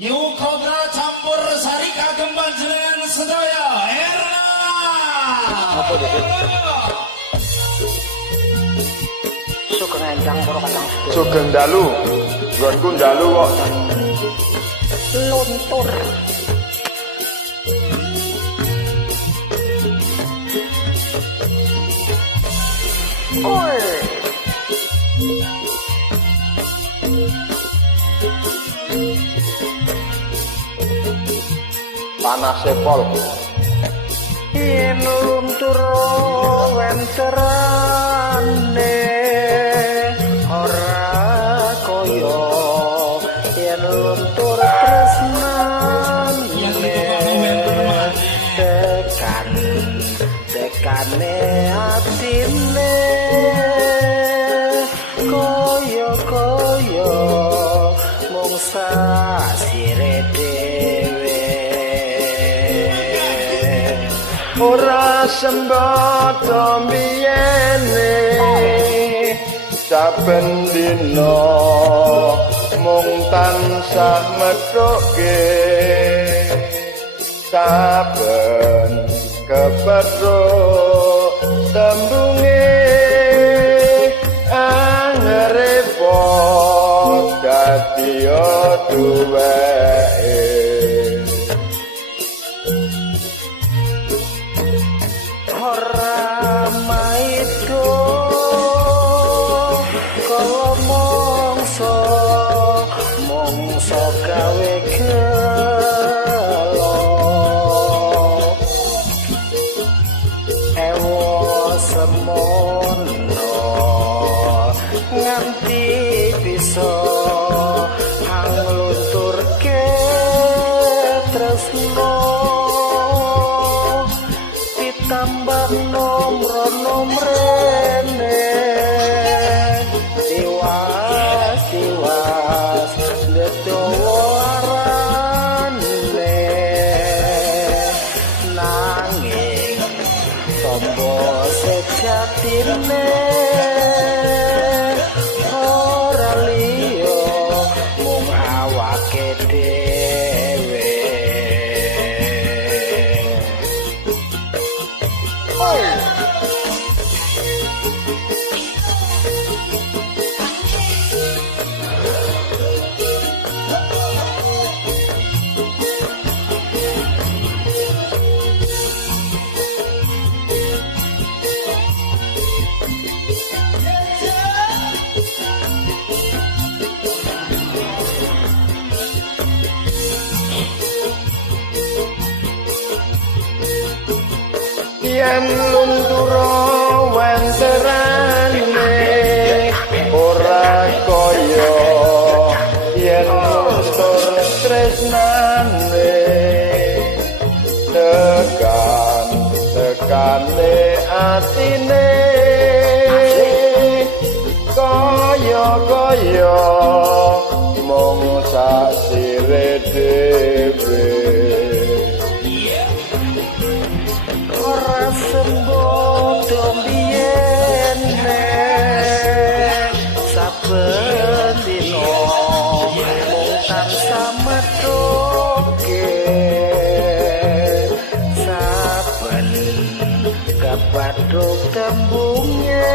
New Cobra campur sari kagem panjenengan sedaya Erna. Sugeng enjang para kadang sedaya. Sugeng dalu. Nggonku dalu kok. Luntur. Oi. Panase pol. Yen luntur wenterane ora kaya yen luntur tresnane tekane atine kaya mung sasire dhewe Ora sembodo biyene saben dina mung tansah methuke saben kepethuk tembunge angrepot dadi duweke ora maido kala mongso gawe gelo ewo semono nganti bisa anglunturke tresno tambah nomrene tiwas detowarane nanging tombo sejatine ora liya mung awake dhewe. Yen luntura wenterane ora kaya yen luntur tresnane tekane atine kaya mung sasire dhewe sembodo biyene saben dina mung tansah methuke saben kapathuk tembunge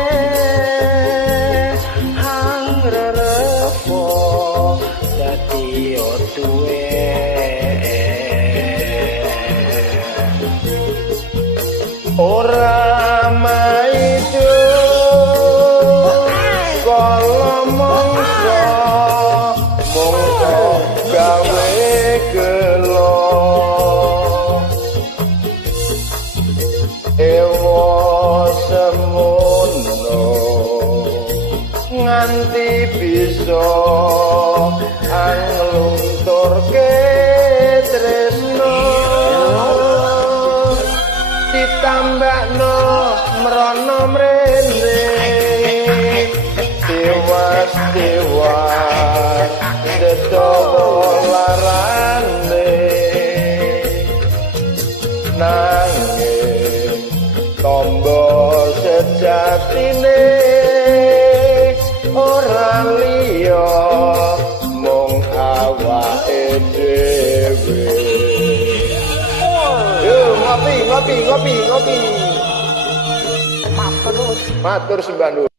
angrerepo dadi duwe ora maido kala mongso gawe gelo ewo semono nganti bisa anglunturke tresno ditambahno mrono mrene tiwas detolarane nanging tombo sejatine ora liya mung awake dewe. Yo ngopi. Maaf terus. Matur sembah nuwun.